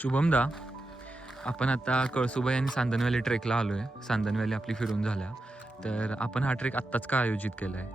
शुभमदा, आपण आता कळसुबाई आणि सांदन व्हॅली ट्रेकला आलो आहे. सांदन व्हॅली आपली फिरून झाल्या, तर आपण हा ट्रेक आत्ताच का आयोजित केला आहे?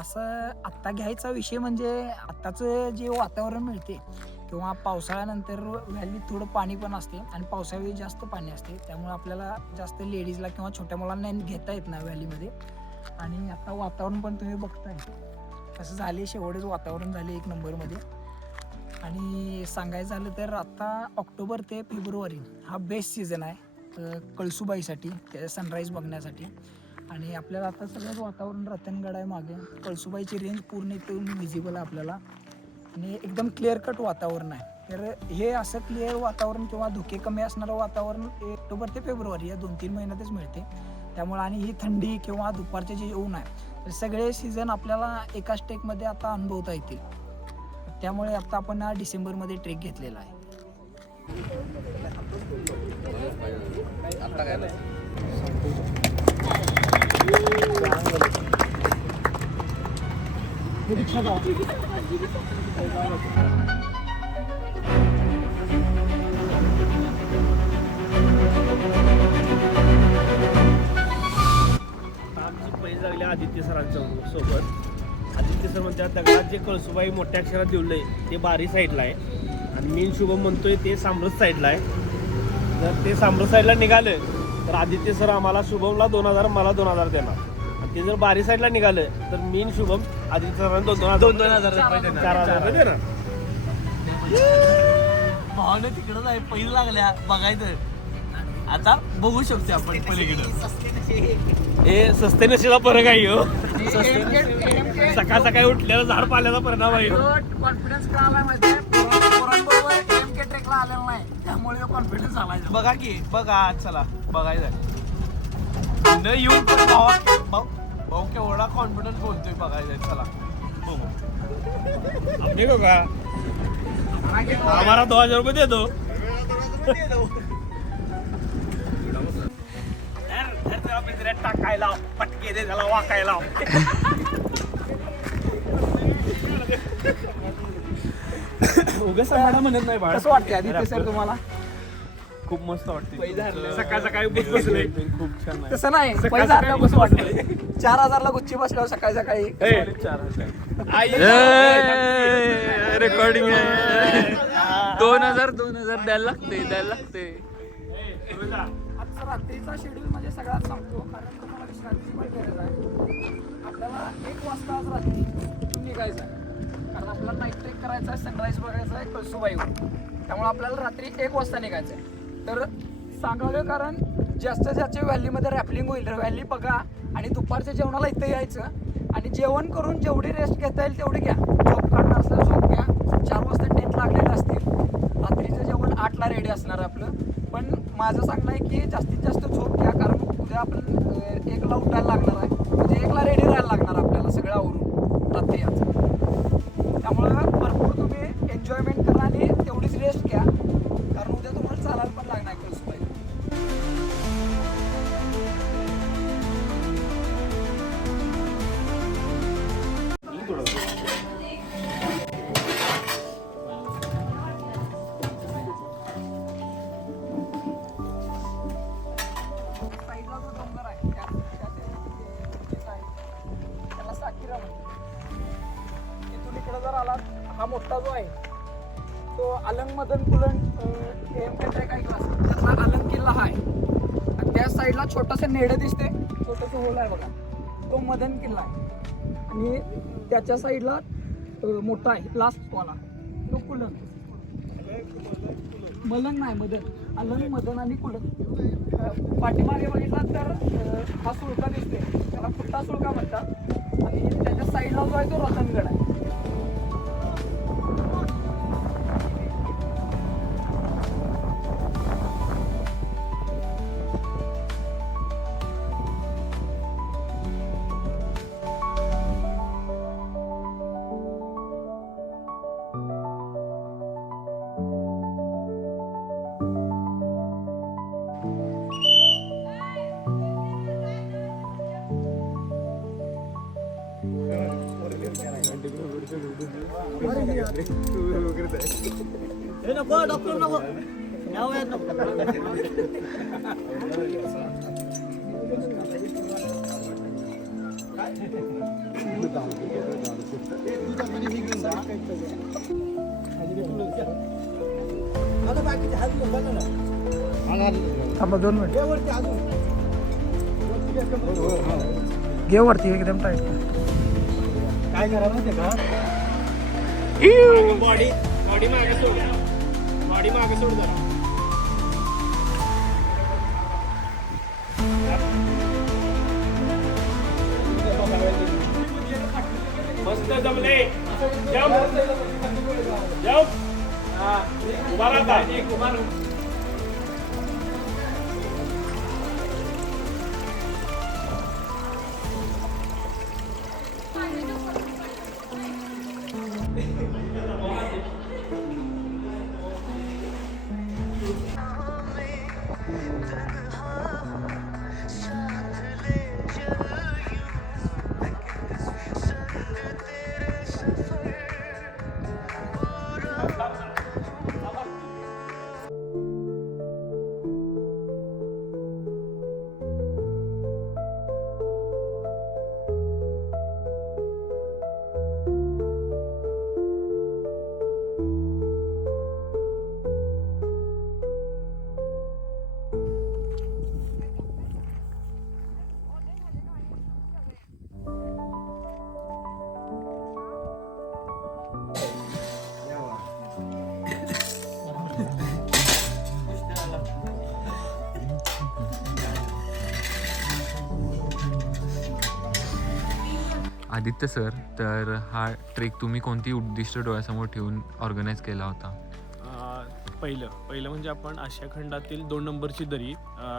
असं आत्ता घ्यायचा विषय म्हणजे आत्ताचं जे वातावरण मिळते किंवा पावसाळ्यानंतर व्हॅलीत थोडं पाणी पण असते आणि पावसाळ्यात जास्त पाणी असते, त्यामुळे आपल्याला जास्त लेडीजला किंवा छोट्या मुलांना घेता येत नाही व्हॅलीमध्ये. आणि आता वातावरण पण तुम्ही बघताय असं झाले, शेवटच वातावरण झाले एक नंबरमध्ये. आणि सांगायचं झालं तर आता ऑक्टोबर ते फेब्रुवारी हा बेस्ट सीझन आहे कळसुबाईसाठी, त्या सनराईज बघण्यासाठी. आणि आपल्याला आता सगळंच वातावरण रतनगड आहे मागे, कळसुबाईची रेंज पूर्ण इथून व्हिजिबल आहे आपल्याला आणि एकदम क्लिअर कट वातावरण आहे. तर हे असं क्लिअर वातावरण किंवा धुके कमी असणारं वातावरण ऑक्टोबर ते फेब्रुवारी या 2-3 महिन्यातच मिळते. त्यामुळे आणि ही थंडी किंवा दुपारचे जे ऊन आहे, तर सगळे सीझन आपल्याला एकाच ट्रेकमध्ये आता अनुभवता येतील. त्यामुळे आता आपण हा डिसेंबरमध्ये ट्रेक घेतलेला आहे. आमची पहिली लागली आदित्य सरांच्या सोबत. आदित्य सर म्हणतात दगडात जे कळसुबाई मोठ्या अक्षरात दिलंय ते बारी साईडला आहे आणि मी शुभम म्हणतोय ते साम्रत साईडला आहे. जर ते साम्रत साईडला निघालं तर आदित्य सर आम्हाला शुभमला 2000 मला 2000 देणार. आणि ते जर बारी साईडला निघालं तर मी शुभम आदित्य सरांना 2000 4,000 देणार. भावना तिकडं आहे, पहिलं लागल्या बघायचं. आता बघू शकतो आपण पलीकडं. हे सस्ते नशेला फरक आहे हो. सकाळ सकाळी उठल्याला झाड पाल्याचा परिणाम आहे. कॉन्फिडन्स का आला माहिती आहे, पोरांबरोबर एमके ट्रेकला आलेला नाही, त्यामुळे कॉन्फिडन्स आला. बघा की बघा, चला बघायचं. न येऊन पण भाऊ केवढा कॉन्फिडन्स बोलतोय बघायचं. चला बघू. देखो का आम्हाला 2000 रुपये दे दो. टाकायला पटके दे त्याला वाकायला. उगाच सांगायला म्हणत नाही बाळा. कसं वाटते आदित्य सर तुम्हाला? खूप मस्त वाटते. सकाळ सकाळी बसले खूप छान आहे. तसं नाही, पैसा हरल्यावर कसं वाटतं? 4000ला गुच्ची बसल्यावर सकाळी सकाळी. रेकॉर्डिंग आहे. 2000 द्यायला लागते. आजचा रात्रीचा शेड्यूल म्हणजे सगळ्यात सांगतो, कारण तुम्हाला विश्रांतीची पण गरज आहे. आपल्याला 1 वाजता आज रात्री इथून निघायचं आहे, कारण आपल्याला नाईट ट्रेक करायचा आहे, सनराईज बघायचा आहे कळसुबाईवर. त्यामुळे आपल्याला रात्री 1 वाजता निघायचं आहे. तर सांगावं, कारण जास्त ज्याच्या व्हॅलीमध्ये रॅपलिंग होईल, व्हॅली बघा आणि दुपारच्या जेवणाला इथं यायचं आणि जेवण करून जेवढी रेस्ट घेता येईल तेवढी घ्या. झोप काढणार असलं झोप घ्या. 4 वाजता टेंट लागलेलं असतील, रात्रीचं जेवण 8ला रेडी असणार आपलं. पण माझं सांगणं आहे की जास्तीत जास्त झोप घ्या, कारण उद्या आपण 1ला उठायला लागणार आहे, म्हणजे 1ला रेडी राहायला लागणार आपल्याला सगळं आवरून रात्री याचं. त्यामुळं भरपूर तुम्ही एन्जॉयमेंट करा आणि तेवढीच रेस्ट घ्या, कारण उद्या तुम्हाला चालायला पण लागणार कळसुबाई. साईडला जो डोंगर आहे त्याला साकिरा म्हणतात. तिथून इकडे जर आलात, हा मोठा जो आहे तो अलंग मदन कुलन एमके ट्रेक ऐकला असेल, त्यातला अलंग किल्ला हा आहे. आणि त्या साईडला छोटंसं नेडं दिसते, छोटंसं होल आहे बघा, तो मदन किल्ला आहे. आणि त्याच्या साईडला मोठा आहे लास्ट वाला, तो कुलन. मलंग नाही, मदन. अलंग, मदन आणि कुलन. पाठीमागे बघितला तर हा सुळका दिसते, त्याला कुट्टा सुळका म्हणतात. आणि त्याच्या साईडला जो आहे तो रतनगड आहे. नको डॉक्टर नको या वयात नको. थांबा 2 मिनिट घे वरती एकदम टाईट. काय करा माहिती का बॉडी मागे सोड जरा. मस्त जमले. उभा राहा. आदित्य सर, तर हा ट्रेक तुम्ही कोणती उद्दिष्ट डोळ्यासमोर ठेवून ऑर्गनाईज केला होता? पहिलं म्हणजे आपण आशिया खंडातील 2 नंबरची दरी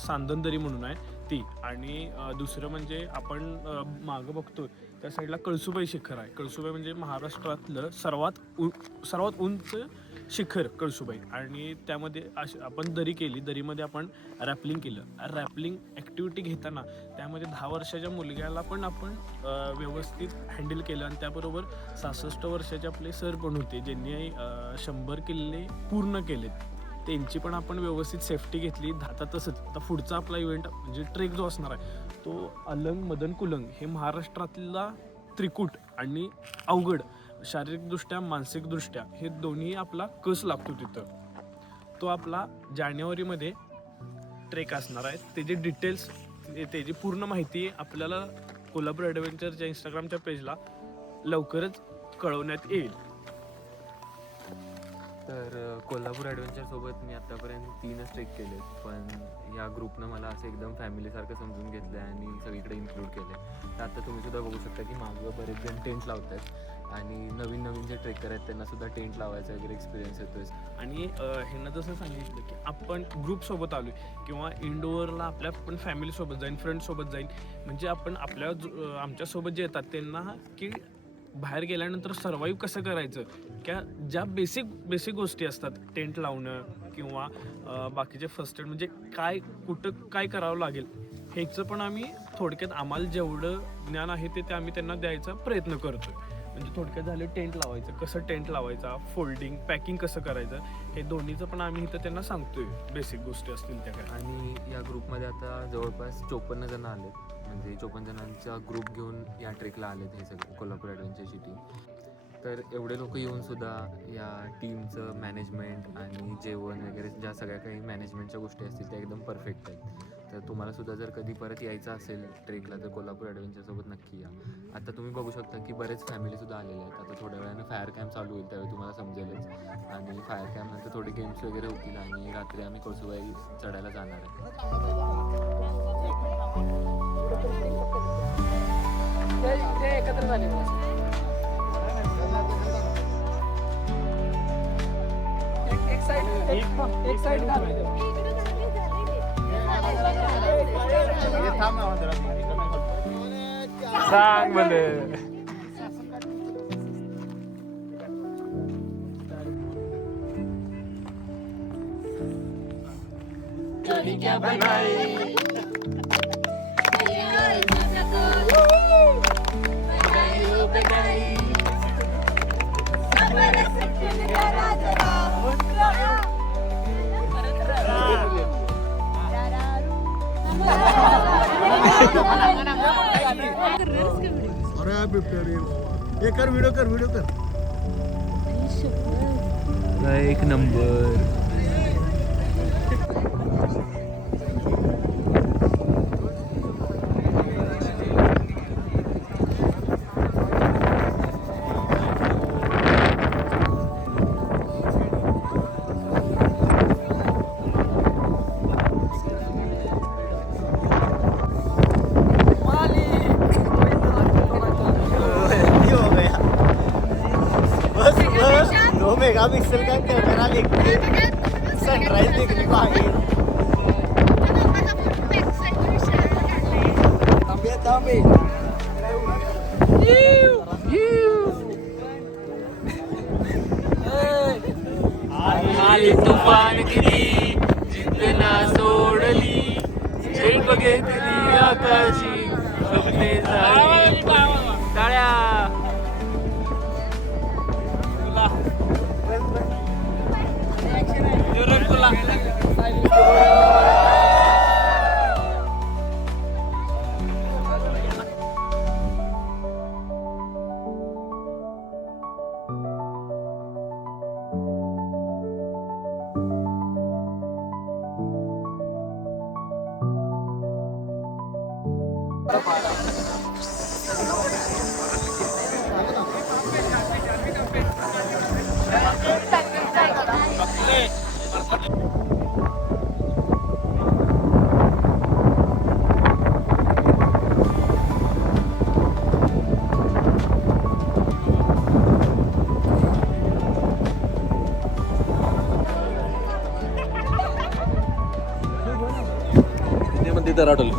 सांदन दरी म्हणून आहे ती, आणि दुसरं म्हणजे आपण मागं बघतोय त्या साईडला कळसुबाई शिखर आहे. कळसुबाई म्हणजे महाराष्ट्रातलं सर्वात उंच शिखर कळसुबाई, आणि त्यामध्ये आपण दरी केली. दरीमध्ये आपण रॅपलिंग केलं. रॅपलिंग ॲक्टिव्हिटी घेताना त्यामध्ये 10 वर्षाच्या मुलग्याला पण आपण व्यवस्थित हँडल केलं, आणि त्याबरोबर 66 वर्षाचे आपले सर पण होते ज्यांनी 100 किल्ले पूर्ण केलेत. त्यांची पण आपण व्यवस्थित सेफ्टी घेतली. आता तसंच आता पुढचा आपला इव्हेंट म्हणजे ट्रेक जो असणार आहे तो अलंग मदन कुलंग, हे महाराष्ट्रातला त्रिकूट आणि अवघड शारीरिकदृष्ट्या मानसिकदृष्ट्या हे दोन्ही आपला कस लागतो तिथं. तो आपला जानेवारीमध्ये ट्रेक असणार आहे. त्याचे डिटेल्स त्याची पूर्ण माहिती आपल्याला कोल्हापूर ॲडव्हेंचरच्या इंस्टाग्रामच्या पेजला लवकरच कळवण्यात येईल. तर कोल्हापूर ॲडव्हेंचरसोबत मी आत्तापर्यंत 3च ट्रेक केले, पण या ग्रुपनं मला असं एकदम फॅमिलीसारखं समजून घेतलं आहे आणि सगळीकडे इन्क्लूड केलं आहे. तर आता तुम्ही सुद्धा बघू शकता की मागं बरेच जण टेंट लावत आहेत, आणि नवीन जे ट्रेकर आहेत त्यांना सुद्धा टेंट लावायचा वगैरे एक्सपिरियन्स येतोय. आणि ह्यांना जसं सांगितलं की आपण ग्रुपसोबत आलो आहे किंवा इंडोअरला आपल्या पण फॅमिलीसोबत जाईन, फ्रेंड्ससोबत जाईन, म्हणजे आपण आमच्यासोबत जे येतात त्यांना की बाहेर गेल्यानंतर सर्वाईव्ह कसं करायचं, ज्या बेसिक गोष्टी असतात, टेंट लावणं किंवा बाकीचे फर्स्ट एड म्हणजे कुठं काय करावं लागेल ह्याचं पण आम्ही थोडक्यात आम्हाला जेवढं ज्ञान आहे ते आम्ही त्यांना द्यायचा प्रयत्न करतोय. म्हणजे थोडक्यात झालं टेंट लावायचं, कसं टेंट लावायचा, फोल्डिंग, पॅकिंग कसं करायचं, हे दोन्हीचं पण आम्ही इथं त्यांना सांगतोय. बेसिक गोष्टी असतील त्या काय. आणि या ग्रुपमध्ये आता जवळपास 54 जण आलेत, म्हणजे 54 जणांचा ग्रुप घेऊन या ट्रेकला आलेत हे सगळे कोल्हापूर ॲडव्हेंचरची टीम. तर एवढे लोक येऊन सुद्धा या टीमचं मॅनेजमेंट आणि जेवण वगैरे ज्या सगळ्या काही मॅनेजमेंटच्या गोष्टी असतील त्या एकदम परफेक्ट आहेत. तर तुम्हाला सुद्धा जर कधी परत यायचं असेल ट्रेकला तर कोल्हापूर ॲडव्हेंचरसोबत नक्की या. आता तुम्ही बघू शकता की बरेच फॅमिलीसुद्धा आलेले आहेत. आता थोड्या वेळानं फायर कॅम्प चालू होईल, त्यावेळी तुम्हाला समजेलच. आणि फायर कॅम्पनंतर थोडे गेम्स वगैरे होतील, आणि रात्री आम्ही कळसुबाई चढायला जाणार आहे. एकत्र झाले एक साईड सांग म्हणे. क्या बनाए बधाई एक नंबर. दो मेगापिक्सल का कैमरा लेके सनराइज देखने को आगे आली तुफान किती जिंकना सोडली झेप घेतली आकाशी स्वप्ने झाली. टाळ्या. तिथे राठवलं